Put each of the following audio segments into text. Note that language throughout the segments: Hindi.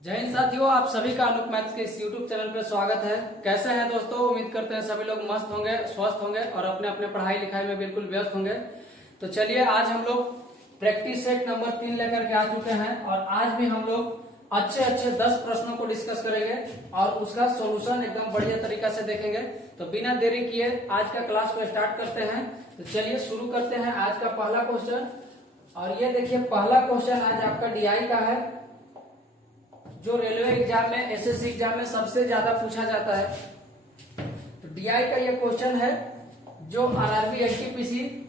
जय हिंद साथियों, आप सभी का अनुप मैथ्स के इस यूट्यूब चैनल पर स्वागत है। कैसे हैं दोस्तों? उम्मीद करते हैं सभी लोग मस्त होंगे, स्वस्थ होंगे और अपने अपने पढ़ाई लिखाई में बिल्कुल व्यस्त होंगे। तो चलिए, आज हम लोग प्रैक्टिस सेट नंबर 3 लेकर के आ चुके हैं और आज भी हम लोग अच्छे अच्छे 10 प्रश्नों को डिस्कस करेंगे और उसका सोल्यूशन एकदम बढ़िया तरीका से देखेंगे। तो बिना देरी किए आज का क्लास को स्टार्ट करते हैं। तो चलिए शुरू करते हैं आज का पहला क्वेश्चन। और ये देखिए, पहला क्वेश्चन आज आपका डीआई का है, जो रेलवे एग्जाम में, एसएससी एग्जाम में सबसे ज्यादा पूछा जाता है। तो डीआई का ये क्वेश्चन है जो आरआरबी एनटीपीसी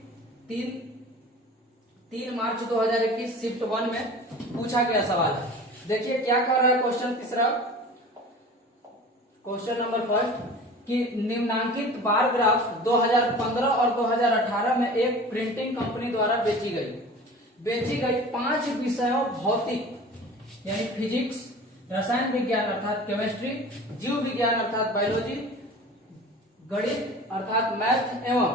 3 मार्च 2021 शिफ्ट 1 में पूछा गया सवाल है। देखिए क्या कर रहा है क्वेश्चन तीसरा, क्वेश्चन नंबर फर्स्ट, कि निम्नांकित बार ग्राफ 2015 और 2018 में एक प्रिंटिंग कंपनी द्वारा बेची गई 5 विषयों भौतिक यानी फिजिक्स, रसायन विज्ञान अर्थात केमिस्ट्री, जीव विज्ञान अर्थात बायोलॉजी, गणित अर्थात मैथ एवं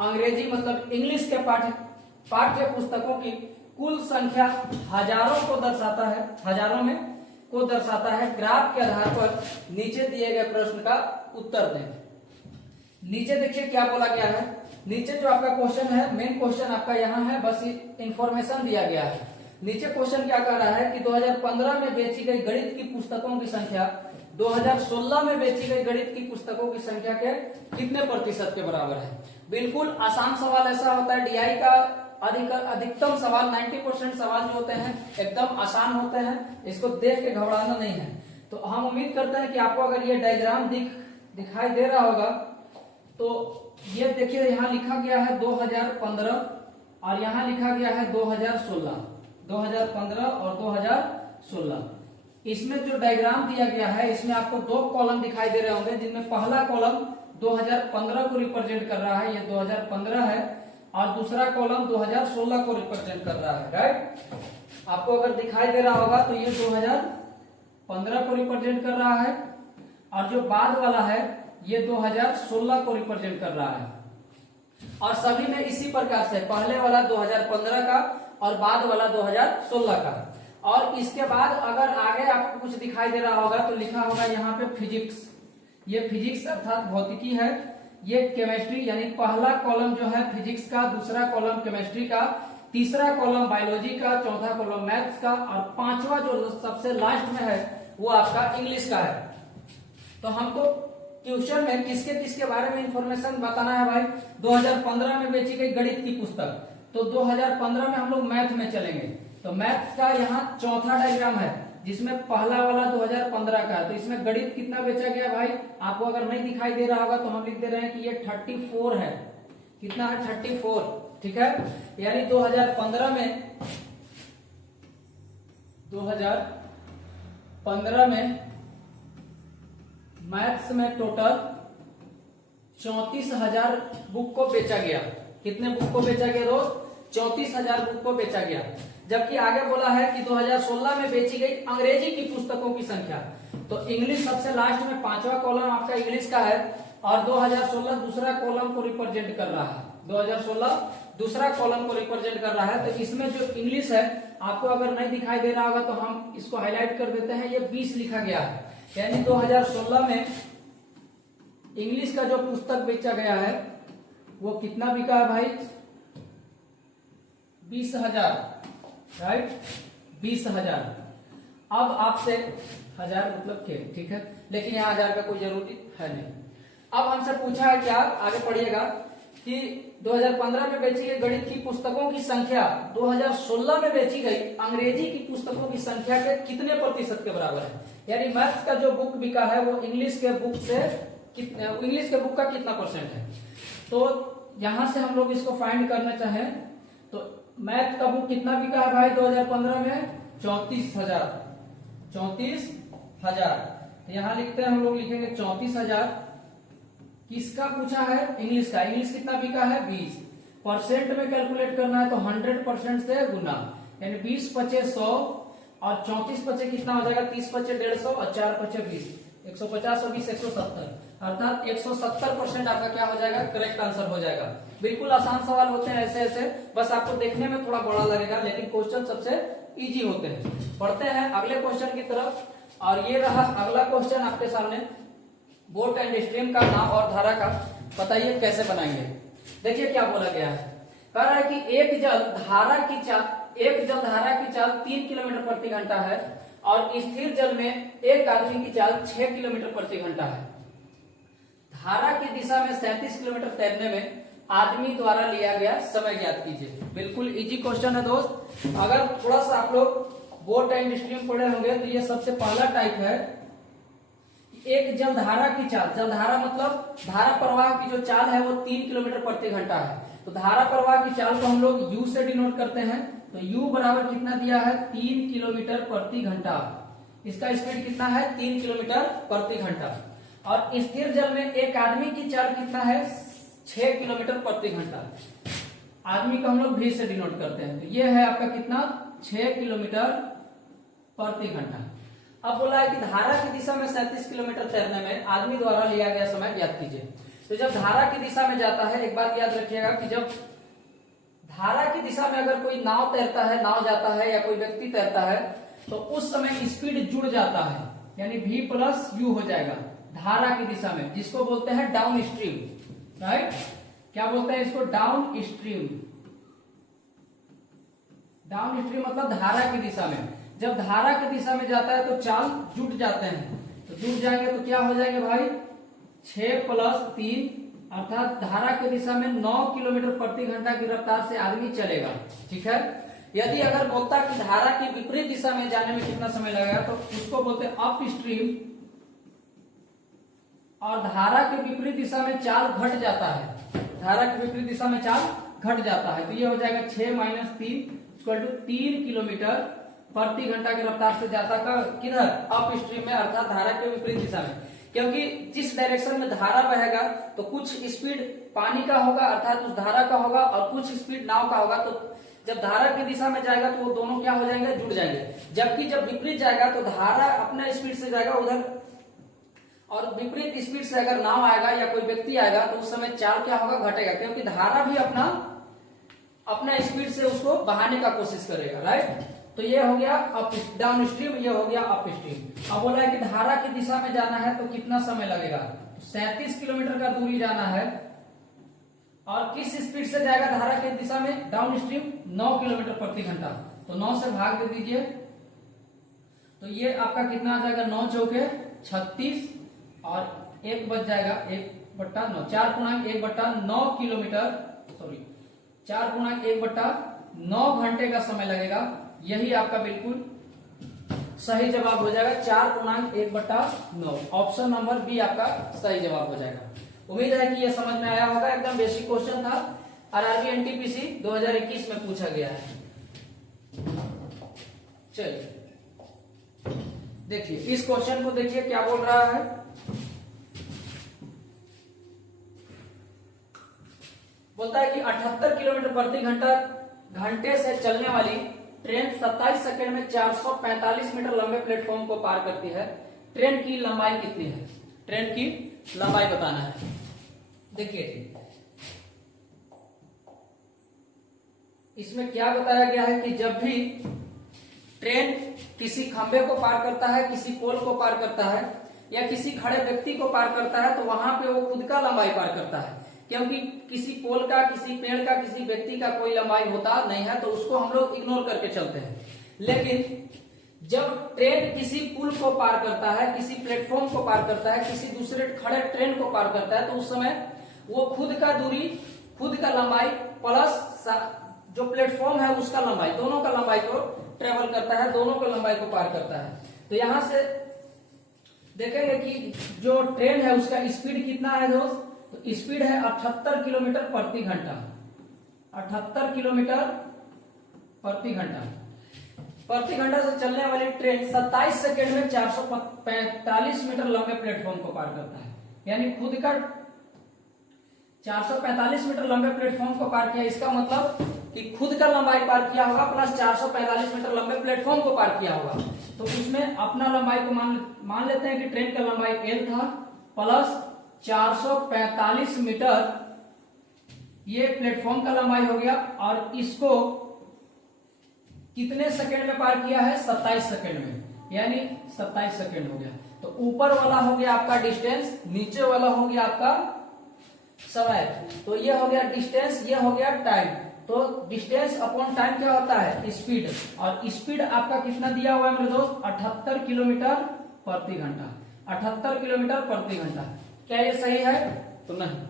अंग्रेजी मतलब इंग्लिश के पाठ्य पुस्तकों की कुल संख्या हजारों में को दर्शाता है। ग्राफ के आधार पर नीचे दिए गए प्रश्न का उत्तर दें। नीचे देखिए क्या बोला गया है। नीचे जो आपका क्वेश्चन है, मेन क्वेश्चन आपका यहाँ है, बस इंफॉर्मेशन दिया गया है। नीचे क्वेश्चन क्या कर रहा है कि 2015 में बेची गई गणित की पुस्तकों की संख्या 2016 में बेची गई गणित की पुस्तकों की संख्या के कितने प्रतिशत के बराबर है। बिल्कुल आसान सवाल ऐसा होता है। डीआई का अधिकतम सवाल 90% सवाल जो होते हैं एकदम आसान होते हैं, इसको देख के घबराना नहीं है। तो हम उम्मीद करते हैं कि आपको अगर ये डायग्राम दिखाई दे रहा होगा तो ये देखिए, यहाँ लिखा गया है 2015 और यहाँ लिखा गया है 2015 और 2016। इसमें जो डायग्राम दिया गया है इसमें आपको 2 कॉलम दिखाई दे रहे होंगे, जिनमें पहला कॉलम 2015 को रिप्रेजेंट कर रहा है, ये 2015 है, और दूसरा कॉलम 2016 को रिप्रेजेंट कर रहा है। राइट, आपको अगर दिखाई दे रहा होगा तो ये 2015 को रिप्रेजेंट कर रहा है और जो बाद वाला है ये 2016 को रिप्रेजेंट कर रहा है। और सभी में इसी प्रकार से पहले वाला 2015 का और बाद वाला 2016 का। और इसके बाद अगर आगे आपको कुछ दिखाई दे रहा होगा तो लिखा होगा यहाँ पे फिजिक्स, ये फिजिक्स अर्थात भौतिकी है, ये केमिस्ट्री यानी पहला कॉलम जो है फिजिक्स का, दूसरा कॉलम केमिस्ट्री का, तीसरा कॉलम बायोलॉजी का, चौथा कॉलम मैथ्स का और पांचवा जो सबसे लास्ट में है वो आपका इंग्लिश का है। तो हमको ट्यूशन में किसके किसके बारे में इंफॉर्मेशन बताना है भाई। 2015 में बेची गई गणित की पुस्तक, तो 2015 में हम लोग मैथ में चलेंगे। तो मैथ्स का यहाँ चौथा डायग्राम है जिसमें पहला वाला 2015 का है। तो इसमें गणित कितना बेचा गया भाई, आपको अगर नहीं दिखाई दे रहा होगा तो हम लिख दे रहे हैं कि ये 34 है। कितना है? 34। ठीक है, यानी 2015 में मैथ्स में टोटल 34,000 बुक को बेचा गया। कितने बुक को बेचा गया दोस्त? 34,000 बुक को बेचा गया। जबकि आगे बोला है कि 2016 में बेची गई अंग्रेजी की पुस्तकों की संख्या। तो इंग्लिश सबसे लास्ट में, पांचवा कॉलम आपका इंग्लिश का है और 2016 दूसरा कॉलम को रिप्रेजेंट कर रहा है। 2016 दूसरा कॉलम को रिप्रेजेंट कर रहा है। तो इसमें जो इंग्लिश है आपको अगर नहीं दिखाई दे रहा होगा तो हम इसको हाईलाइट कर देते हैं, ये 20 लिखा गया है। यानी 2016 में इंग्लिश का जो पुस्तक बेचा गया है वो कितना बिका है भाई? 20,000। राइट, 20,000। अब आपसे 1000 मतलब के, ठीक है, लेकिन यहाँ 1000 का कोई जरूरी है नहीं। अब हमसे पूछा है क्या, आगे पढ़िएगा, कि 2015 में बेची गई गणित की पुस्तकों की संख्या 2016 में बेची गई अंग्रेजी की पुस्तकों की संख्या के कितने प्रतिशत के बराबर है। यानी मैथ्स का जो बुक बिका है वो इंग्लिश के बुक का कितना परसेंट है। तो यहां से हम लोग इसको फाइंड करना चाहें तो मैथ का बुक कितना बिका है भाई 2015 में? 34,000। यहां लिखते हैं, हम लोग लिखेंगे 34,000। किसका पूछा है? इंग्लिश का। इंग्लिश कितना बिका है? 20। परसेंट में कैलकुलेट करना है तो 100% से गुना, यानी 20 पचे 100 और 34 पचे कितना हो जाएगा? 30 पचे 150 और 4 पचे 20, 150 और 20 170, अर्थात 170% आपका क्या हो जाएगा? करेक्ट आंसर हो जाएगा। बिल्कुल आसान सवाल होते हैं ऐसे, बस आपको देखने में थोड़ा बड़ा लगेगा लेकिन क्वेश्चन सबसे इजी होते हैं। पढ़ते हैं अगले क्वेश्चन की तरफ। और ये रहा अगला क्वेश्चन आपके सामने, बोट एंड स्ट्रीम का नाम और धारा का बताइए कैसे बनाएंगे। देखिए क्या बोला गया है, कह रहा है कि एक जल धारा की चाल 3 किलोमीटर प्रति घंटा है और स्थिर जल में एक आदमी की चाल 6 किलोमीटर प्रति घंटा है। धारा की दिशा में 37 किलोमीटर तैरने में आदमी द्वारा लिया गया समय ज्ञात कीजिए। बिल्कुल इजी क्वेश्चन है दोस्त। अगर थोड़ा सा आप लोग बोट एंड स्ट्रीम पढ़े होंगे तो ये सबसे पहला टाइप है, एक जलधारा की चाल, जलधारा मतलब धारा प्रवाह की जो चाल है वो 3 किलोमीटर प्रति घंटा है। तो धारा प्रवाह की चाल को हम लोग यू से डिनोट करते हैं। तो u बराबर कितना दिया है, 3 किलोमीटर प्रति घंटा। इसका स्पीड कितना है, 3 किलोमीटर प्रति घंटा। और स्थिर जल में एक आदमी की चाल कितना है, 6 किलोमीटर प्रति घंटा। आदमी को हम लोग v से डिनोट करते हैं। तो ये है आपका कितना, 6 किलोमीटर प्रति घंटा। अब बोला है कि धारा की दिशा में 37 किलोमीटर तैरने में आदमी द्वारा लिया गया समय ज्ञात कीजिए। तो जब धारा की दिशा में जाता है, एक बात याद रखिएगा कि जब धारा की दिशा में अगर कोई नाव तैरता है, नाव जाता है या कोई व्यक्ति तैरता है, तो उस समय स्पीड जुड़ जाता है, यानी v प्लस यू हो जाएगा धारा की दिशा में, जिसको बोलते हैं डाउन स्ट्रीम। राइट, क्या बोलते हैं इसको, डाउन स्ट्रीम। डाउन स्ट्रीम मतलब धारा की दिशा में। जब धारा की दिशा में जाता है तो चाल जुट जाते हैं, तो जुट जाएंगे तो क्या हो जाएंगे भाई, 6 प्लस 3 अर्थात धारा की दिशा में 9 किलोमीटर प्रति घंटा की रफ्तार से आदमी चलेगा। ठीक है, यदि अगर बोलता कि धारा की विपरीत दिशा में जाने में कितना समय लगेगा, तो उसको बोलते हैं अप स्ट्रीम। और धारा के विपरीत दिशा में चाल घट जाता है, धारा की विपरीत दिशा में चाल घट जाता है। तो ये हो जाएगा 6 माइनस 3 इक्वल टू 3 किलोमीटर प्रति घंटा की रफ्तार से जाता का किधर, अप स्ट्रीम में, अर्थात धारा के विपरीत दिशा में। क्योंकि जिस डायरेक्शन में धारा बहेगा तो कुछ स्पीड पानी का होगा अर्थात उस धारा का होगा, और कुछ स्पीड नाव का होगा। तो जब धारा की दिशा में जाएगा तो वो दोनों क्या हो जाएंगे, जुड़ जाएंगे। जबकि जब विपरीत जाएगा तो धारा अपना स्पीड से जाएगा उधर, और विपरीत स्पीड से अगर नाव आएगा या कोई व्यक्ति आएगा तो उस समय चाल क्या होगा, घटेगा, क्योंकि धारा भी अपना स्पीड से उसको बहाने का कोशिश करेगा। राइट, तो ये हो गया अप डाउन स्ट्रीम, ये हो गया अप स्ट्रीम। अब बोला है कि धारा की दिशा में जाना है तो कितना समय लगेगा, 37 किलोमीटर का दूरी जाना है। और किस स्पीड से जाएगा धारा की दिशा में, डाउन स्ट्रीम, 9 किलोमीटर प्रति घंटा। तो 9 से भाग दे दीजिए, तो ये आपका कितना आ जाएगा, 9 चौके 36 और 1 बच जाएगा 1/9, 4/1/9 किलोमीटर, सॉरी 4/1/9 घंटे का समय लगेगा। यही आपका बिल्कुल सही जवाब हो जाएगा, 4/1/9। ऑप्शन नंबर बी आपका सही जवाब हो जाएगा। उम्मीद है कि यह समझ में आया होगा। एकदम बेसिक क्वेश्चन था, आरआरबी एनटीपीसी 2021 में पूछा गया है। चलिए देखिए इस क्वेश्चन को, देखिए क्या बोल रहा है। बोलता है कि 78 किलोमीटर प्रति घंटे से चलने वाली ट्रेन 27 सेकंड में 445 मीटर लंबे प्लेटफॉर्म को पार करती है। ट्रेन की लंबाई कितनी है, ट्रेन की लंबाई बताना है। देखिए इसमें क्या बताया गया है कि जब भी ट्रेन किसी खंभे को पार करता है, किसी पोल को पार करता है या किसी खड़े व्यक्ति को पार करता है, तो वहां पे वो खुद का लंबाई पार करता है। क्योंकि किसी पोल का, किसी पेड़ का, किसी व्यक्ति का कोई लंबाई होता नहीं है, तो उसको हम लोग इग्नोर करके चलते हैं। लेकिन जब ट्रेन किसी पुल को पार करता है, किसी प्लेटफॉर्म को पार करता है, किसी दूसरे खड़े ट्रेन को पार करता है, तो उस समय वो खुद का दूरी, खुद का लंबाई प्लस जो प्लेटफॉर्म है उसका लंबाई, दोनों का लंबाई को ट्रेवल करता है, दोनों का लंबाई को पार करता है। तो यहां से देखेंगे कि जो ट्रेन है उसका स्पीड कितना है दोस्त, तो स्पीड है 78 किलोमीटर प्रति घंटा। 78 किलोमीटर प्रति घंटा से चलने वाली ट्रेन 27 सेकंड में 445 मीटर लंबे प्लेटफॉर्म को पार करता है। यानी खुद का 445 मीटर लंबे प्लेटफॉर्म को पार किया, इसका मतलब कि खुद का लंबाई पार किया होगा प्लस 445 मीटर लंबे प्लेटफॉर्म को पार किया होगा। तो उसमें अपना लंबाई को मान लेते हैं कि ट्रेन का लंबाई L था प्लस 445 मीटर ये प्लेटफॉर्म का लंबाई हो गया, और इसको कितने सेकंड में पार किया है? 27 सेकंड में, यानी 27 सेकंड हो गया। तो ऊपर वाला हो गया आपका डिस्टेंस, नीचे वाला हो गया आपका समय। तो ये हो गया डिस्टेंस, ये हो गया टाइम। तो डिस्टेंस अपॉन टाइम क्या होता है? स्पीड। और स्पीड आपका कितना दिया हुआ है मेरे दोस्त? 78 किलोमीटर प्रति घंटा। 78 किलोमीटर प्रति घंटा। क्या ये सही है? तो नहीं।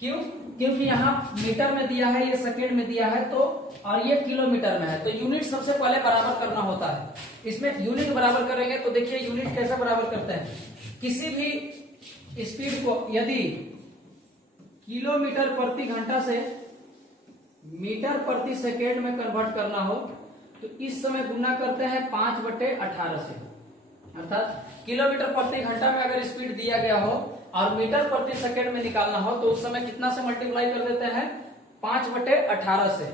क्यों? क्योंकि यहाँ मीटर में दिया है, ये सेकेंड में दिया है, तो और ये किलोमीटर में है, तो यूनिट सबसे पहले बराबर करना होता है। इसमें यूनिट बराबर करेंगे तो देखिए यूनिट कैसे बराबर करते हैं। किसी भी स्पीड को यदि किलोमीटर प्रति घंटा से मीटर प्रति सेकेंड में कन्वर्ट करना हो तो इस समय गुना करते हैं 5/18 से। अर्थात किलोमीटर प्रति घंटा में अगर स्पीड दिया गया हो और मीटर प्रति सेकेंड में निकालना हो तो उस समय कितना से मल्टीप्लाई कर देते हैं? 5/18 से।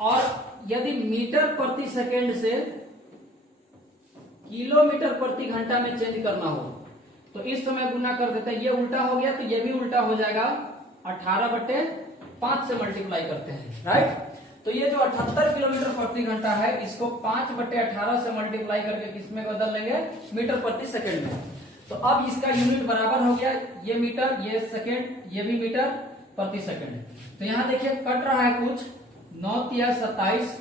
और यदि मीटर प्रति सेकेंड से किलोमीटर प्रति घंटा में चेंज करना हो तो इस समय गुना कर देते हैं। ये उल्टा हो गया तो ये भी उल्टा हो जाएगा, 18/5 से मल्टीप्लाई करते हैं, राइट। तो ये जो 78 किलोमीटर प्रति घंटा है इसको 5/18 से मल्टीप्लाई करके किसमें बदल लेंगे? मीटर प्रति सेकेंड में। तो अब इसका यूनिट बराबर हो गया, ये मीटर, ये सेकेंड, ये भी मीटर प्रति सेकेंड। तो यहाँ देखिए कट रहा है कुछ, 9 तिया 27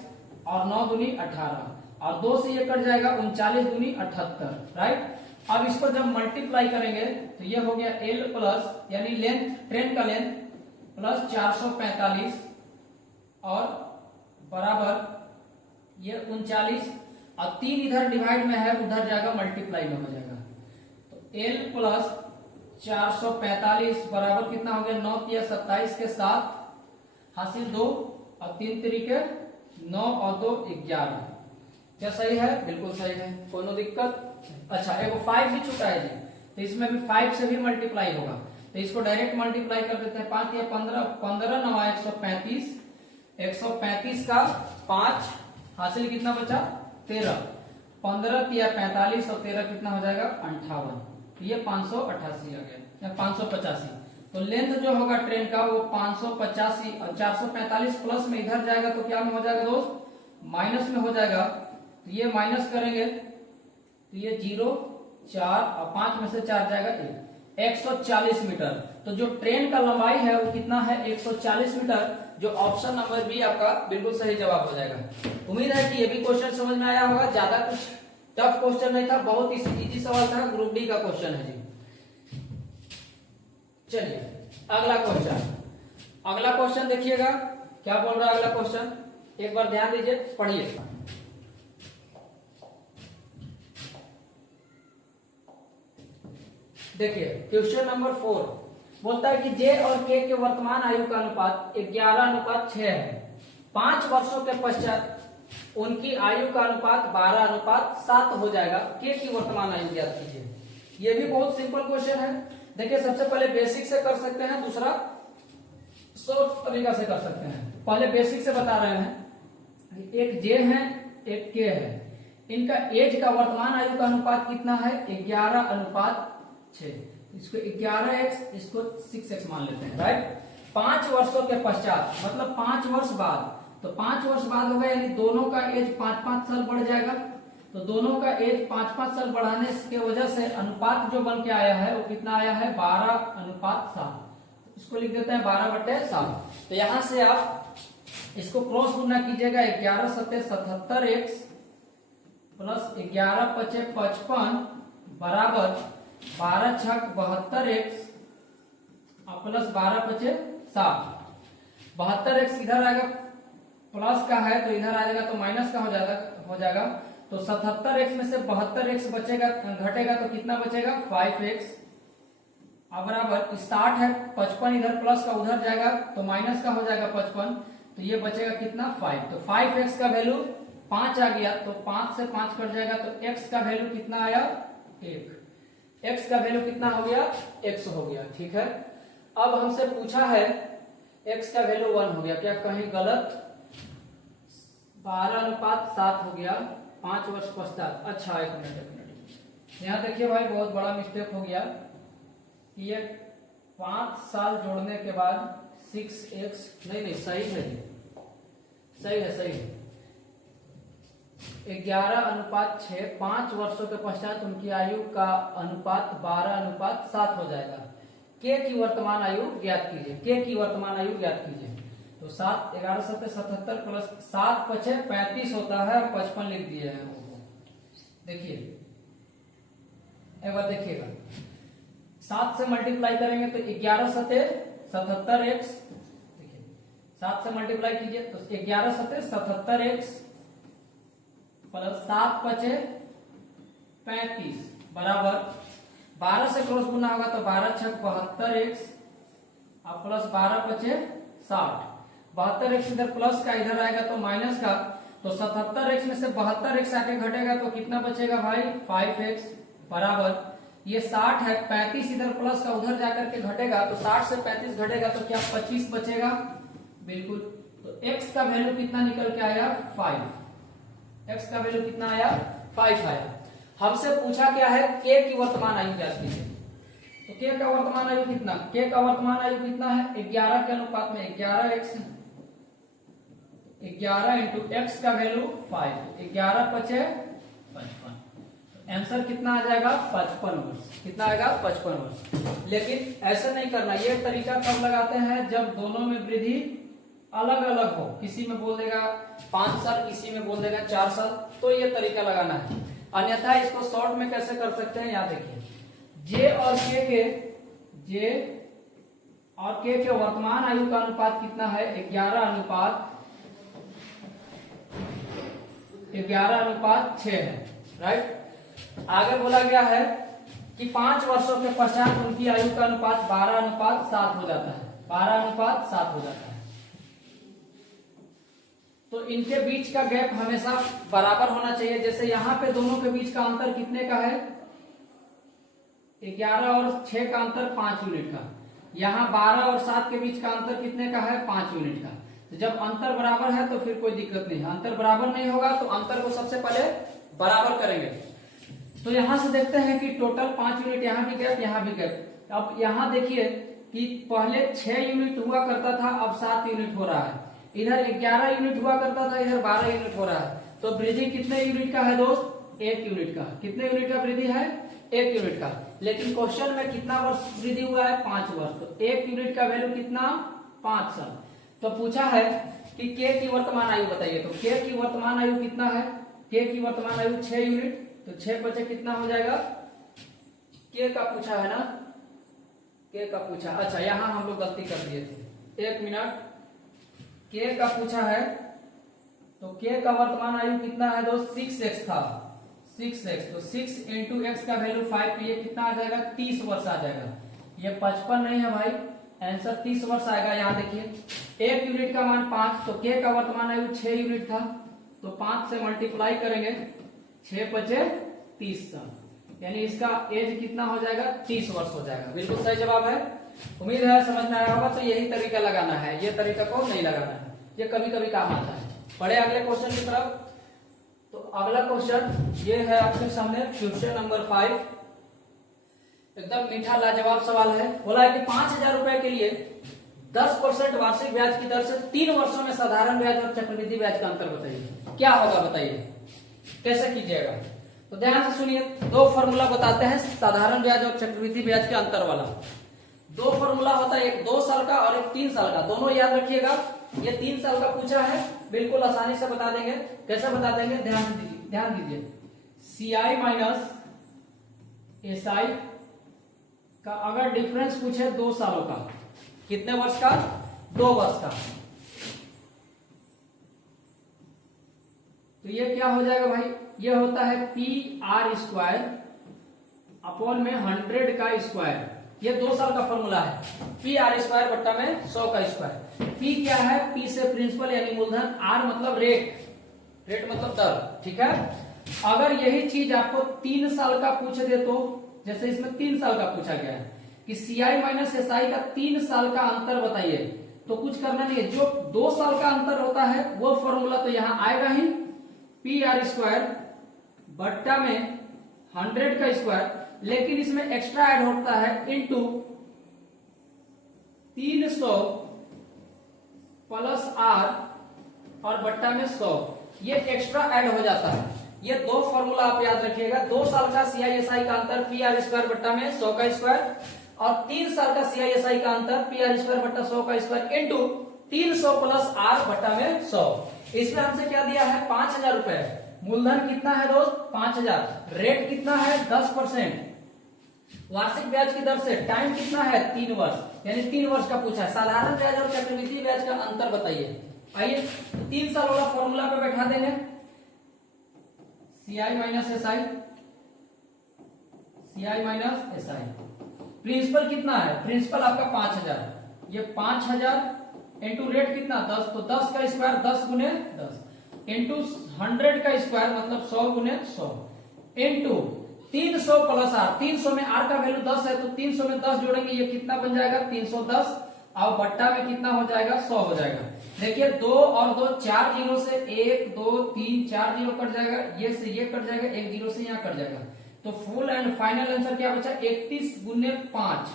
और 9 दूनी 18 और 2 से ये कट जाएगा 39 दूनी 78, राइट। अब इसको जब मल्टीप्लाई करेंगे तो ये हो गया L प्लस यानी लेंथ, ट्रेन का लेंथ प्लस 445 और बराबर ये 39 और 3 इधर डिवाइड में है, उधर जाएगा मल्टीप्लाई में हो जाएगा। तो L प्लस 445 बराबर कितना हो गया? 9 तिया 27 के साथ हासिल 2 और 3 तरीके 9 और 2 11। क्या सही है? बिल्कुल सही है, कोई दिक्कत? अच्छा, एगो 5 भी छूटा है जी, तो इसमें भी 5 से भी मल्टीप्लाई होगा, तो इसको डायरेक्ट मल्टीप्लाई कर देते हैं। 5 या 15, 15 9 135, 135 का 5 हासिल कितना बचा? 13। 15 या 45 और 13 कितना हो जाएगा? 58। तो ये 588 आ गया या 585। तो लेंथ जो होगा ट्रेन का वो 585 और 445 प्लस में इधर जाएगा तो क्या में हो जाएगा दोस्त? माइनस में हो जाएगा। तो ये माइनस करेंगे तो ये 0 4 और 5 में से 4 जाएगा 140 मीटर। तो जो ट्रेन का लंबाई है वो कितना है? 140 मीटर। जो ऑप्शन नंबर बी आपका बिल्कुल सही जवाब हो जाएगा। उम्मीद है कि ये भी क्वेश्चन समझ में आया होगा। ज्यादा कुछ टफ क्वेश्चन नहीं था, बहुत ही इजी सवाल था, ग्रुप डी का क्वेश्चन है जी। चलिए अगला क्वेश्चन, अगला क्वेश्चन देखिएगा क्या बोल रहा है अगला क्वेश्चन, एक बार ध्यान दीजिए, पढ़िए। देखिए क्वेश्चन नंबर 4 बोलता है कि जे और के के वर्तमान आयु का अनुपात 11:6 है। 5 वर्षों के पश्चात उनकी आयु का अनुपात 12:7 हो जाएगा। के की वर्तमान आयु ज्ञात कीजिए। ये भी बहुत सिंपल क्वेश्चन है। देखिए सबसे पहले बेसिक से कर सकते हैं, दूसरा शॉर्ट तरीका से कर सकते हैं। पहले बेसिक से बता रहे हैं। एक जे है एक के है, इनका एज का वर्तमान आयु का अनुपात कितना है? 11:6। इसको 11x, इसको 6x मान लेते हैं, राइट। 5 वर्षों के पश्चात मतलब 5 वर्ष बाद, तो 5 वर्ष बाद होगा यानी दोनों का एज 5-5 साल बढ़ जाएगा। तो दोनों का एज 5-5 साल बढ़ाने की वजह से अनुपात जो बन के आया है वो कितना आया है? 12:7। इसको लिख देते हैं 12/7। तो यहां से आप इसको क्रॉस गुना कीजिएगा। 11×7 77x प्लस 11×5 55 बराबर 12×6 72x प्लस 12×5 7। 72x इधर आएगा, प्लस का है तो इधर आ जाएगा तो माइनस का हो जाएगा। तो 77x में से 72x बचेगा, घटेगा तो कितना बचेगा? 5x। अब बराबर 60 है, 55 इधर प्लस का उधर जाएगा तो माइनस का हो जाएगा 55। तो ये बचेगा कितना? 5। तो 5x का वैल्यू 5 आ गया, तो 5 से 5 कट जाएगा तो x का वैल्यू कितना आया? 1। x का वैल्यू कितना हो गया? x हो गया, ठीक है। अब हमसे पूछा है x का वैल्यू 1 हो गया, क्या कहीं गलत? 12:7 हो गया 5 वर्ष पश्चात। अच्छा एक मिनट, यहाँ देखिए भाई बहुत बड़ा मिस्टेक हो गया कि ये 5 साल जोड़ने के बाद 6x नहीं सही है, सही है। 11:6, 5 वर्षों के पश्चात उनकी आयु का अनुपात 12:7 हो जाएगा। के की वर्तमान आयु ज्ञात कीजिए, के की वर्तमान आयु ज्ञात कीजिए। तो 7 11 7 77 प्लस 7 5 35 होता है, 55 लिख दिए हैं। देखिए एक बार देखिएगा, 7 से मल्टीप्लाई करेंगे तो 11 7 77 एक्स, देखिए 7 से मल्टीप्लाई कीजिए तो 11 7 77 एक्स प्लस 7 5 35 बराबर 12 से क्रॉस गुना होगा तो 12 6 72 एक्स और प्लस 12 5 60। 72 एक्स इधर प्लस का, इधर आएगा तो माइनस का, तो 77 एक्स में से 72 एक्स आके घटेगा तो कितना बचेगा भाई 5 एक्स बराबर ये 60 है, 35 इधर प्लस का उधर जाकर के घटेगा तो 60 से 35 घटेगा तो क्या 25 बचेगा, बिल्कुल। तो x का वैल्यू कितना निकल के आया 5, x का वैल्यू कितना आया 5 आया। हमसे पूछा क्या है k की वर्तमान आयु ज्ञात कीजिए। तो k का वर्तमान आयु कितना, k का वर्तमान आयु कितना है 11 के अनुपात में 11x, 11 इंटू एक्स का वैल्यू 5, 11 5 55, आंसर कितना आ जाएगा 55 वर्ष। कितना आएगा 55 वर्ष। लेकिन ऐसा नहीं करना, ये तरीका कब लगाते हैं जब दोनों में वृद्धि अलग अलग हो, किसी में बोल देगा 5 साल, किसी में बोल देगा 4 साल, तो ये तरीका लगाना है। अन्यथा इसको शॉर्ट में कैसे कर सकते हैं, यहाँ देखिए जे और के के वर्तमान आयु का अनुपात कितना है 11:6 है, राइट। आगे बोला गया है कि 5 वर्षों के पश्चात उनकी आयु का अनुपात 12:7 हो जाता है, 12:7 हो जाता है। तो इनके बीच का गैप हमेशा बराबर होना चाहिए। जैसे यहाँ पे दोनों के बीच का अंतर कितने का है 11 और 6 का अंतर 5 यूनिट का, यहाँ 12 और 7 के बीच का अंतर कितने का है 5 यूनिट का। तो जब अंतर बराबर है तो फिर कोई दिक्कत नहीं है, अंतर बराबर नहीं होगा तो अंतर को सबसे पहले बराबर करेंगे। तो यहां से देखते हैं कि टोटल 5 यूनिट, यहाँ भी गैप यहाँ भी गैप। अब यहाँ देखिए कि पहले 6 यूनिट हुआ करता था, अब 7 यूनिट हो रहा है। इधर 11 यूनिट हुआ करता था, इधर 12 यूनिट हो रहा है। तो वृद्धि कितने यूनिट का है दोस्त 1 यूनिट का। कितने यूनिट का वृद्धि है 1 यूनिट का। लेकिन क्वेश्चन में कितना वर्ष वृद्धि हुआ है 5 वर्ष। तो 1 यूनिट का वैल्यू कितना 5 साल। तो पूछा है कि k की वर्तमान आयु बताइए। तो k की वर्तमान आयु कितना है, k की वर्तमान आयु 6 यूनिट, तो 6 बचे कितना हो जाएगा, k का पूछा है ना, k का पूछा। अच्छा यहाँ हम लोग गलती कर दिए थे, 1 मिनट। k का पूछा है तो k का वर्तमान आयु कितना है दोस्त 6x था, 6x। तो 6 इंटू एक्स का वैल्यू 5, तो ये कितना आ जाएगा 30 वर्ष आ जाएगा। ये 55 नहीं है भाई, आंसर 30 वर्ष आएगा। यहाँ देखिए 1 यूनिट का मान 5, तो k का वर्तमान आयु 6 यूनिट था, तो 5 से मल्टीप्लाई करेंगे 6 5 30 साल, यानी इसका एज कितना हो जाएगा 30 वर्ष हो जाएगा। बिल्कुल सही जवाब है। उम्मीद है समझ में आया होगा। तो यही तरीका लगाना है, ये तरीका को नहीं लगाना है, ये कभी कभी काम आता है। पढ़े अगले क्वेश्चन की तरफ। तो अगला क्वेश्चन ये है आपके सामने, क्वेश्चन नंबर 5। एकदम मीठा लाजवाब सवाल है। बोला है कि 5,000 रुपए के लिए 10% वार्षिक ब्याज की दर से 3 वर्षों में साधारण ब्याज और चक्रवृद्धि ब्याज का अंतर बताइए। क्या होगा बताइए, कैसे कीजिएगा। तो ध्यान से सुनिए, 2 फॉर्मूला बताते हैं साधारण ब्याज और चक्रवृद्धि ब्याज के अंतर वाला। 2 फॉर्मूला होता है, एक 2 साल का और एक 3 साल का। दोनों याद रखिएगा। ये 3 साल का पूछा है, बिल्कुल आसानी से बता देंगे। कैसे बता देंगे ध्यान दीजिए। CI माइनस SI का अगर डिफरेंस पूछे 2 सालों का, कितने वर्ष का 2 वर्ष का, तो ये क्या हो जाएगा भाई, ये होता है PR² अपॉन में 100 का स्क्वायर। ये 2 साल का फॉर्मूला है, PR² बट्टा में 100 का स्क्वायर। P क्या है, P से प्रिंसिपल यानी मूलधन, R मतलब रेट मतलब दर, ठीक है। अगर यही चीज आपको 3 साल का पूछ दे, तो जैसे इसमें 3 साल का पूछा गया है कि CI माइनस SI का 3 साल का अंतर बताइए, तो कुछ करना नहीं है। जो 2 साल का अंतर होता है वो फॉर्मूला तो यहाँ आएगा ही, PR² बट्टा में 100 का स्क्वायर, लेकिन इसमें एक्स्ट्रा ऐड होता है इंटू 300 प्लस R और बट्टा में 100, ये एक्स्ट्रा ऐड हो जाता है। ये दो फॉर्मूला आप याद रखिएगा, 2 साल का CISI का अंतर PR² बट्टा में 100 का स्क्वायर और 3 साल का CISI का अंतर PR² बट्टा 100 का स्क्वायर इंटू 300 प्लस R बट्टा में 100। इसमें हमसे क्या दिया है 5000 रुपए। मूलधन कितना है दोस्त 5000, रेट कितना है 10%, वार्षिक ब्याज की दर से, टाइम कितना है 3 वर्ष, यानी 3 वर्ष का पूछा है। साधारण ब्याज और चक्रवृद्धि ब्याज का अंतर बताइए। आइए 3 साल वाला फॉर्मूला पे बैठा देंगे, CI minus SI, CI minus SI। Principal कितना है, प्रिंसिपल आपका 5000, ये 5000 इंटू रेट कितना 10, तो 10 का स्क्वायर 10 गुने 10 इंटू 100 का स्क्वायर मतलब 100 गुने 100 इंटू 300 प्लस R। 300 में R का वैल्यू 10 है तो 300 में 10 जोड़ेंगे, ये कितना बन जाएगा 310 और बट्टा में कितना हो जाएगा 100 हो जाएगा। देखिए 2 और 2 4 जीरो से 1 2 3 4 जीरो कट जाएगा, ये से ये कट जाएगा, 1 जीरो से यहाँ कट जाएगा। तो फुल एंड फाइनल आंसर क्या बचा 31 गुने 5,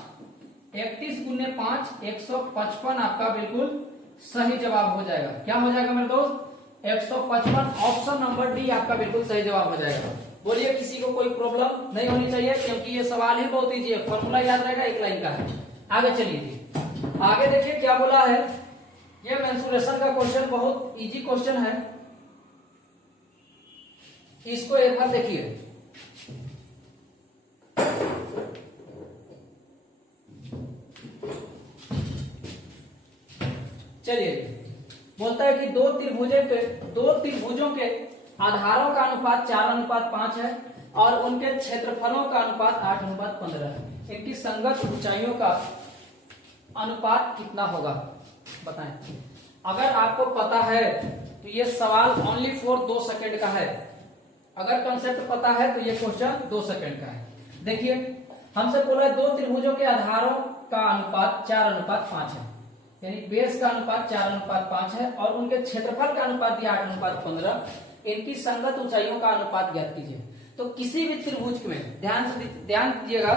31 गुने 5 155 आपका बिल्कुल सही जवाब हो जाएगा। क्या हो जाएगा मेरे दोस्त 155, ऑप्शन नंबर डी आपका बिल्कुल सही जवाब हो जाएगा। बोलिए किसी को कोई प्रॉब्लम नहीं होनी चाहिए, क्योंकि ये सवाल ही बहुत इजी है, फॉर्मूला याद रहेगा, एक लाइन का है। आगे चलिए जी, आगे देखिए क्या बोला है। ये मेंसुरेशन का क्वेश्चन बहुत इजी क्वेश्चन है, इसको एक बार देखिए। चलिए बोलता है कि दो त्रिभुजों के आधारों का अनुपात 4:5 है और उनके क्षेत्रफलों का अनुपात 8:15 है। इनकी संगत ऊंचाइयों का अनुपात कितना होगा बताएं। अगर आपको पता है तो ये सवाल ओनली फॉर 2 सेकंड का है, अगर कंसेप्ट पता है तो ये क्वेश्चन 2 सेकंड का है। देखिए हमसे बोला है 2 त्रिभुजों के आधारों का अनुपात 4:5 है, यानी बेस का अनुपात 4:5 है और उनके क्षेत्रफल का अनुपात दिया 8:15। इनकी संगत ऊंचाइयों का अनुपात ज्ञात कीजिए। तो किसी भी त्रिभुज में ध्यान दीजिएगा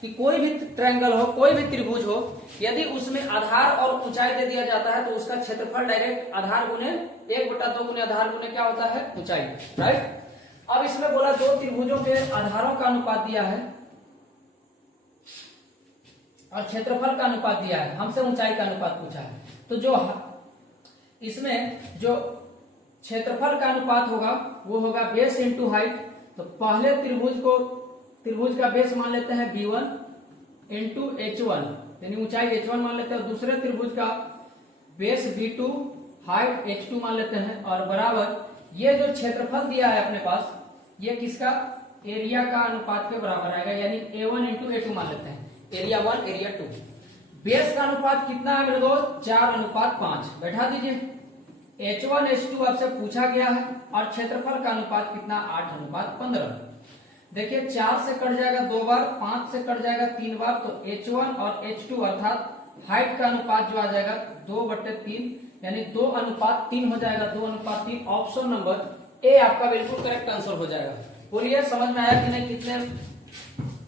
कि कोई भी ट्रायंगल हो, कोई भी त्रिभुज हो, यदि उसमें आधार और ऊंचाई दे दिया जाता है तो उसका क्षेत्रफल डायरेक्ट आधार गुने 1/2 गुने आधार गुने क्या होता है ऊंचाई, राइट। अब इसमें बोला 2 त्रिभुजों के आधारों का अनुपात दिया है और क्षेत्रफल का अनुपात दिया है, हमसे ऊंचाई का अनुपात पूछा है। तो जो इसमें जो क्षेत्रफल का अनुपात होगा वो होगा बेस इंटू हाइट। तो पहले त्रिभुज का बेस मान लेते हैं B1 इंटू H1, यानी ऊंचाई H1 मान लेते हैं, और दूसरे त्रिभुज का बेस B2 हाइट H2 मान लेते हैं, और बराबर ये जो क्षेत्रफल दिया है अपने पास ये किसका एरिया का अनुपात के बराबर आएगा, यानी A1 इंटू A2 मान लेते हैं, एरिया 1 एरिया 2। बेस का अनुपात कितना है मेरे दोस्त 4:5 बैठा दीजिए। H1 H2 आपसे पूछा गया है और क्षेत्रफल का अनुपात कितना 8:15। देखिए 4 से कट जाएगा 2 बार, 5 से कट जाएगा 3 बार, तो H1 और H2 अर्थात हाइट का अनुपात जो आ जाएगा 2/3, यानी 2:3 हो जाएगा, 2:3। ऑप्शन नंबर ए आपका बिल्कुल करेक्ट आंसर हो जाएगा। बोलिए समझ में आया कि नहीं,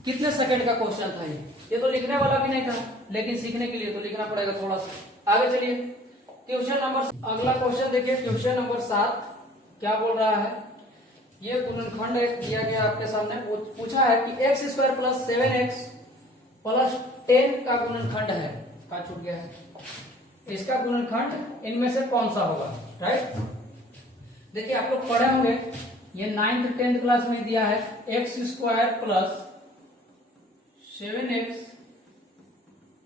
कितने सेकंड का क्वेश्चन था ये तो लिखने वाला भी नहीं था, लेकिन सीखने के लिए तो लिखना पड़ेगा थोड़ा सा। आगे चलिए क्वेश्चन नंबर, अगला क्वेश्चन देखिए क्वेश्चन नंबर 7 क्या बोल रहा है। ये गुणनखंड एक दिया गया आपके सामने, पूछा है कि x² + 7x + 10 का गुणनखंड है, का छूट गया है, इसका गुणनखंड इनमें से कौन सा होगा, राइट। देखिए आप लोग पढ़े होंगे, ये 9th 10th क्लास में दिया है x² + 7x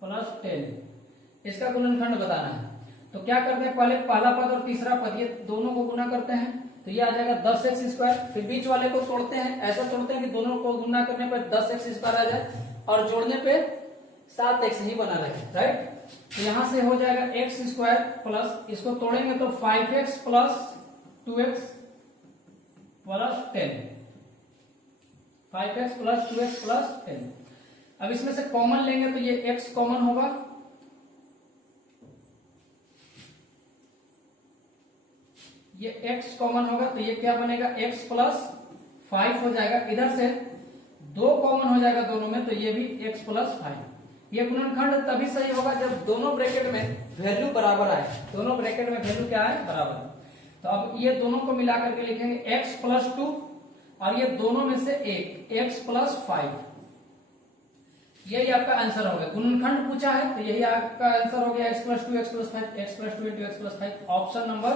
+ 10, इसका गुणनखंड बताना है। तो क्या करते हैं, पहले पहला पद और तीसरा पद ये दोनों को गुना करते हैं, तो ये आ जाएगा 10x²। फिर बीच वाले को तोड़ते हैं, ऐसा तोड़ते हैं कि दोनों को गुना करने पर 10x² आ जाए और जोड़ने पे 7x ही बना रहे, राइट। तो यहां से हो जाएगा x² प्लस, इसको तोड़ेंगे तो 5x + 2x + 10, 5x + 2x + 10। अब इसमें से कॉमन लेंगे तो ये x कॉमन होगा, ये x कॉमन होगा, तो ये क्या बनेगा x + 5 हो जाएगा। इधर से 2 कॉमन हो जाएगा दोनों में, तो ये भी x + 5। ये गुणनखंड तभी सही होगा जब दोनों ब्रैकेट में वैल्यू बराबर आए, दोनों ब्रैकेट में वैल्यू क्या है बराबर। तो अब ये दोनों को मिला करके लिखेंगे x प्लस 2 और ये दोनों में से एक x प्लस 5। यही आपका आंसर हो गया। गुणनखंड पूछा है तो यही आपका आंसर हो गया x plus 2 x plus 5 x plus 2 into x plus 5। Option number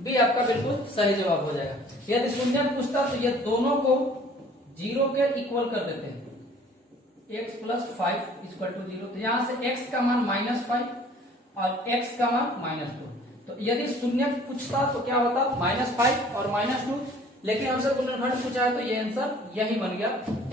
B आपका बिल्कुल सही जवाब हो जाएगा। यदि शून्य पूछता तो ये दोनों को 0 के इक्वल कर देते हैं, x प्लस 5 इक्वल टू 0। तो यहां से x का मान -5 और x का मान -2। तो यदि शून्य पूछता तो क्या होता, -5 और -2, लेकिन हमसे गुणनखंड पूछा है तो ये आंसर यही बन गया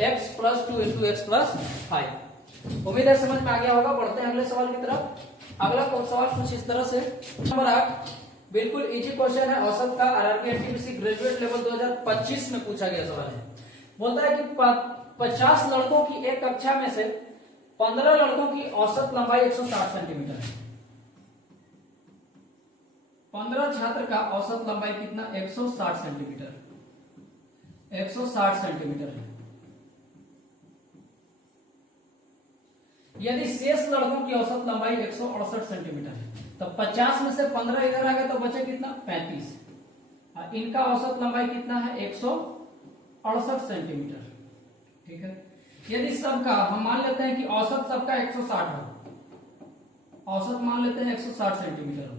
x plus 2 into x plus 5। उम्मीद है समझ में आ गया होगा। बढ़ते हैं अगले सवाल की तरफ। अगला सवाल कुछ इस तरह से, नंबर 8 बिल्कुल इजी क्वेश्चन है। औसत का आरआरबी एनटीपीसी ग्रेजुएट लेवल 2025 में पूछा गया सवाल है। बोलता है कि 50 लड़कों की एक कक्षा में से 15 लड़कों की औसत लंबाई 160 सेंटीमीटर है। 15 छात्र का औसत लंबाई कितना, 160 सेंटीमीटर, 160 सेंटीमीटर है। यदि शेष लड़कों की औसत लंबाई 168 सेंटीमीटर है तो 50 में से 15 इधर आ गए तो बचे कितना, 35। और इनका औसत लंबाई कितना है, 168 सेंटीमीटर। ठीक है। यदि सबका हम मान लेते हैं कि औसत सबका 160 हो, औसत मान लेते हैं 160 सेंटीमीटर हो।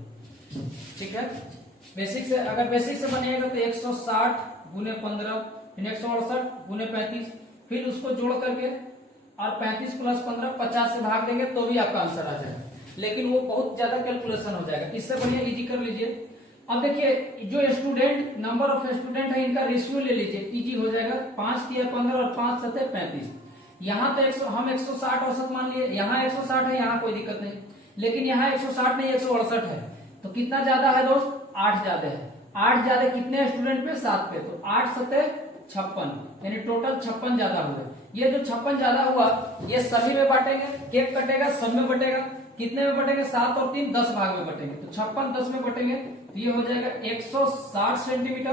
ठीक है। बेसिक से अगर बेसिक से बनेगा तो 160 गुने 15 फिर 168 गुने 35, फिर उसको जोड़ करके और 35 प्लस 15 50 से भाग देंगे तो भी आपका आंसर आ जाएगा। लेकिन वो बहुत ज्यादा कैलकुलेशन हो जाएगा, इससे बढ़िया इजी कर लीजिए। अब देखिए जो स्टूडेंट नंबर ऑफ स्टूडेंट है इनका रेशियो ले लीजिए, इजी हो जाएगा। 5 तिया 15 और 5 सते 35। यहाँ तो हम 160 औसत मान लिए, यहाँ 160 है, यहाँ कोई दिक्कत नहीं। लेकिन यहाँ 160 नहीं 168 है, तो कितना ज्यादा है दोस्त, 8 ज्यादा है। 8 ज्यादा कितने स्टूडेंट पे, 7 पे, तो 8 सते 56, यानी टोटल 56 ज्यादा हुए। ये जो 56 ज्यादा हुआ ये सभी में बांटेंगे, केक कटेगा सब में बटेगा। कितने में बटेंगे, 7 और 3 10 भाग में बटेंगे। तो 56 10 में बटेंगे तो ये हो जाएगा 160 सेंटीमीटर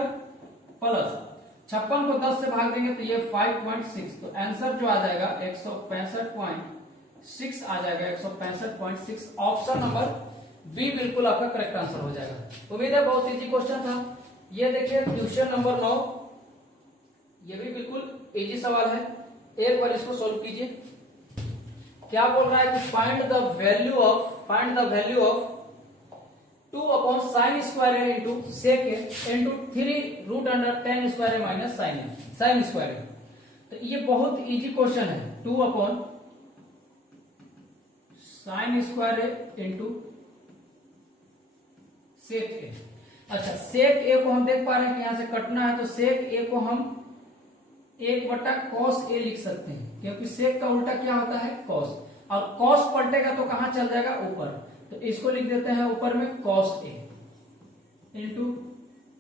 प्लस 56 को 10 से भाग देंगे तो ये 5.6। तो आंसर जो आ जाएगा 165.6 आ जाएगा, 165.6। ऑप्शन नंबर बी बिल्कुल आपका करेक्ट आंसर हो जाएगा। उम्मीद है बहुत इजी क्वेश्चन था। ये देखिए क्वेश्चन नंबर 9, ये भी बिल्कुल इजी सवाल है। एक बार इसको सोल्व कीजिए। क्या बोल रहा है कि find the value of 2 upon sine square a into sec a into 3 root under ten square a minus sine square a. तो ये बहुत इजी क्वेश्चन है। 2 upon sine square a into sec a. अच्छा, सेक ए को हम देख पा रहे हैं कि यहां से कटना है, तो सेक ए को हम 1/cos ए लिख सकते हैं, क्योंकि सेक का उल्टा क्या होता है, cos। और cos पलटेगा तो कहां चल जाएगा, ऊपर। तो इसको लिख देते हैं ऊपर में cos ए इंटू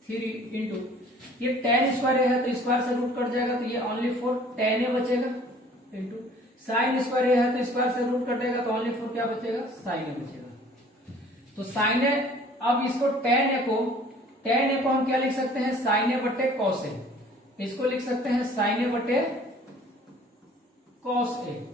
3 इंटू ये tan स्क्वायर है तो स्क्वायर से रूट कट जाएगा, तो ये ओनली फॉर tan ए बचेगा, इंटू साइन स्क्वायर है तो स्क्वायर से रूट कटेगा तो ओनली फॉर क्या बचेगा, साइन ए बचेगा। तो साइन ए, अब इसको tan ए को हम क्या लिख सकते हैं, साइन ए बटे cos ए। इसको लिख सकते हैं साइन ए बटे cos ए।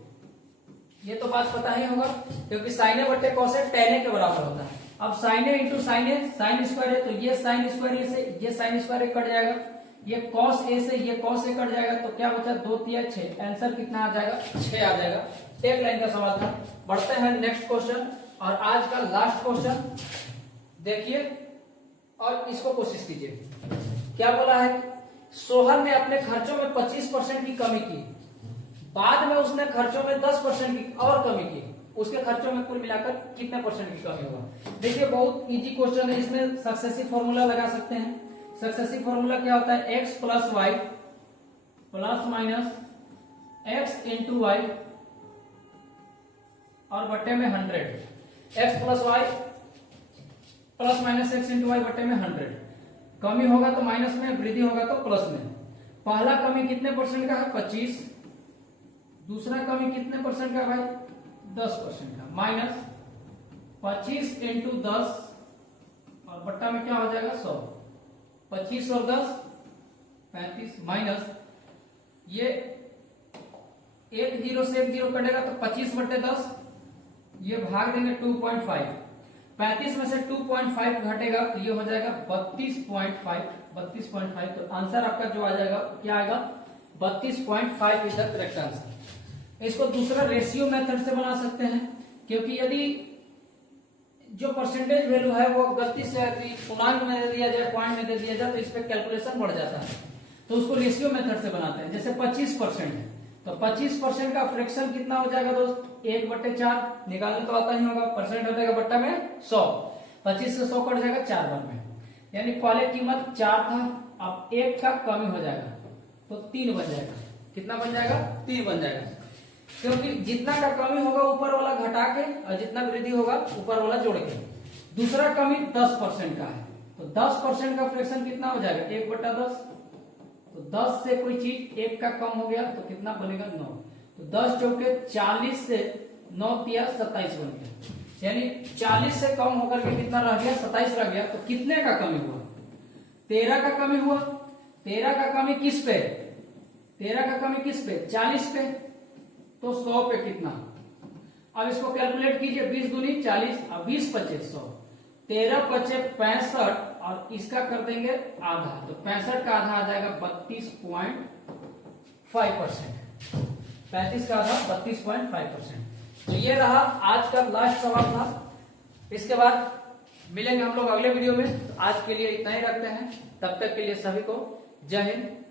ये तो बात पता ही होगा, क्योंकि साइन ए बटे cos ए tan ए के बराबर होता है। अब साइन ए इंटू साइन ए, साइन स्क्वायर है तो ये साइन स्क्वायर ए से ये साइन स्क्वायर ए कट जाएगा, ये cos ए से ये cos ए कट जाएगा, तो क्या बचा, 2 तिया 6। आंसर कितना आ जाएगा, 6 आ जाएगा। एक लाइन का सवाल था। बढ़ते हैं नेक्स्ट क्वेश्चन, और आज का लास्ट क्वेश्चन देखिए और इसको कोशिश कीजिए। क्या बोला है, सोहन ने अपने खर्चों में 25% की कमी की, बाद में उसने खर्चों में 10% की और कमी की, उसके खर्चों में कुल मिलाकर कितने परसेंट की कमी होगा। देखिए बहुत इजी क्वेश्चन है, इसमें सक्सेसिव फॉर्मूला लगा सकते हैं। सक्सेसिव फॉर्मूला क्या होता है, x plus y plus minus x into y और बट्टे में 100। x plus y plus minus x into y बट्टे में 100। कमी होगा तो माइनस में, वृद्धि होगा तो प्लस में। पहला कमी कितने परसेंट का है, 25। दूसरा कमी कितने परसेंट का भाई, 10% का, माइनस 25 इंटू 10 और बट्टा में क्या हो जाएगा, 100। 25 और 10 35, माइनस ये एक जीरो से एक जीरो कटेगा तो 25 बट्टे 10, ये भाग देंगे 2.5। 35 में से 2.5 घटेगा तो ये हो जाएगा 32.5। तो आंसर आपका जो आ जाएगा क्या आएगा 32.5 इज द करेक्ट आंसर। इसको दूसरा रेशियो मेथड से बना सकते हैं, क्योंकि यदि जो परसेंटेज वैल्यू है वो गलती से यदि पूर्णांक में दे दिया जाए, पॉइंट में दे दिया जाए, तो इस पे कैलकुलेशन बढ़ जाता है। तो उसको रेशियो मेथड से बनाते हैं। जैसे 25% है तो 25% का फ्रैक्शन कितना हो जाएगा दोस्त 1/4 निकालने तो आता ही होगा, परसेंट हो जाएगा बट्टा में 100, 25 से 100 कट जाएगा 4 बार में, यानी पहले कीमत 4 था, अब 1 का कमी हो जाएगा तो 3 बन जाएगा। कितना बन जाएगा 3 बन जाएगा, क्योंकि जितना का कमी होगा ऊपर वाला घटा के और जितना वृद्धि होगा ऊपर वाला जोड़ के। दूसरा कमी 10% का है तो 10% का फ्रैक्शन कितना हो जाएगा 1/10। तो 10 से कोई चीज 1 का कम हो गया तो कितना बनेगा 9। तो 10 चौके 40 से 9 तिया 27 बन गया, यानी 40 से कम होकर के कितना रह गया 27 रह गया। तो कितने का कमी हुआ 13 का कमी हुआ। 13 का कमी किस पे 13 का कमी किस पे 40 पे, तो 100 पे कितना। अब इसको कैलकुलेट कीजिए 20 दूनी 40 और 20 पचे 100, 13 पचे 65 और इसका कर देंगे आधा, तो 65 का आधा आ जाएगा 32.5%। 35 का आधा 32.5%। तो ये रहा आज का लास्ट सवाल था। इसके बाद मिलेंगे हम लोग अगले वीडियो में। तो आज के लिए इतना ही रखते हैं, तब तक के लिए सभी को जय हिंद।